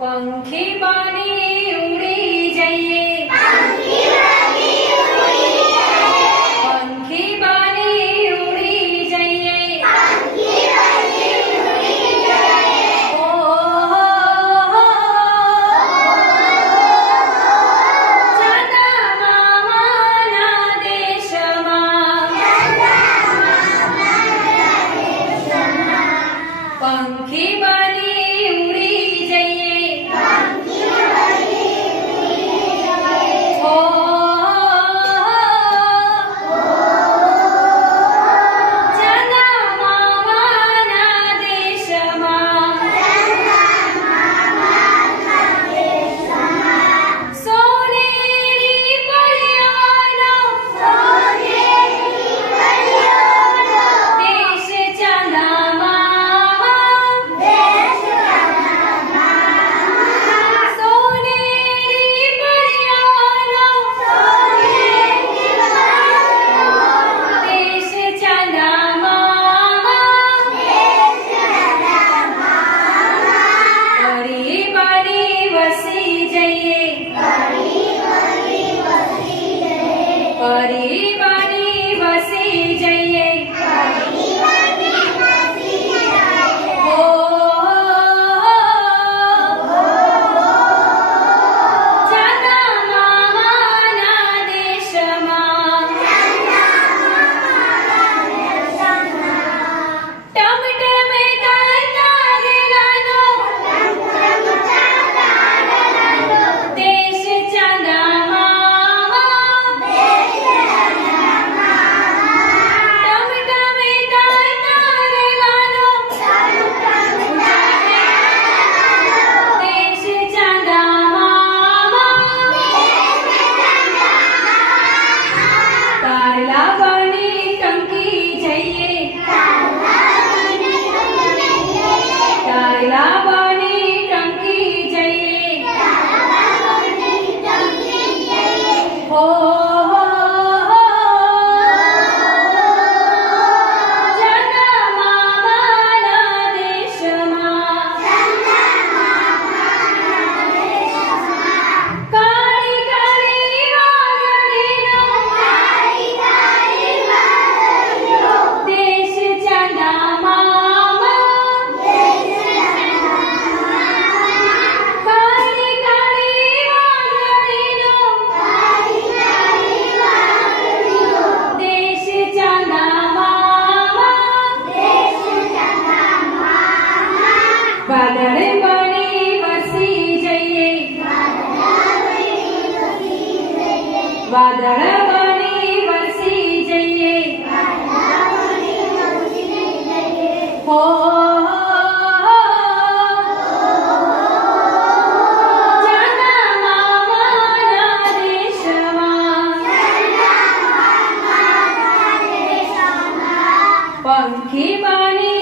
पंखी बनी उड़ी जाइए, पंखी बनी उड़ी जाइए, ओ चंदा मामा ना देश पंखी बनी उड़ी जाइए, ओ चंदा मामा ना देश सोनेरी परियानो देश चंदा मामा सोनेरी परियानो देश चंदा मामा परी बनी वसी जाइए, परी बनी वसी जाइए, ओ चंदा मामा ना देश टमटमे तारे लानो देश चंदा मामा टमटमे तारे लानो देश चंदा मामा कारला बनी टंकी जाइए, कारला बनी टंकी जाइए, हो चंदा मामा ना देश काली काली वागड़ीनो देश चंदा मामा काली काली वागड़ीनो देश चंदा मामा वादळ बनी वसी जाइए, वादळ बनी वसी जाइए, हो चंदा मामा ना देश पंखी बनी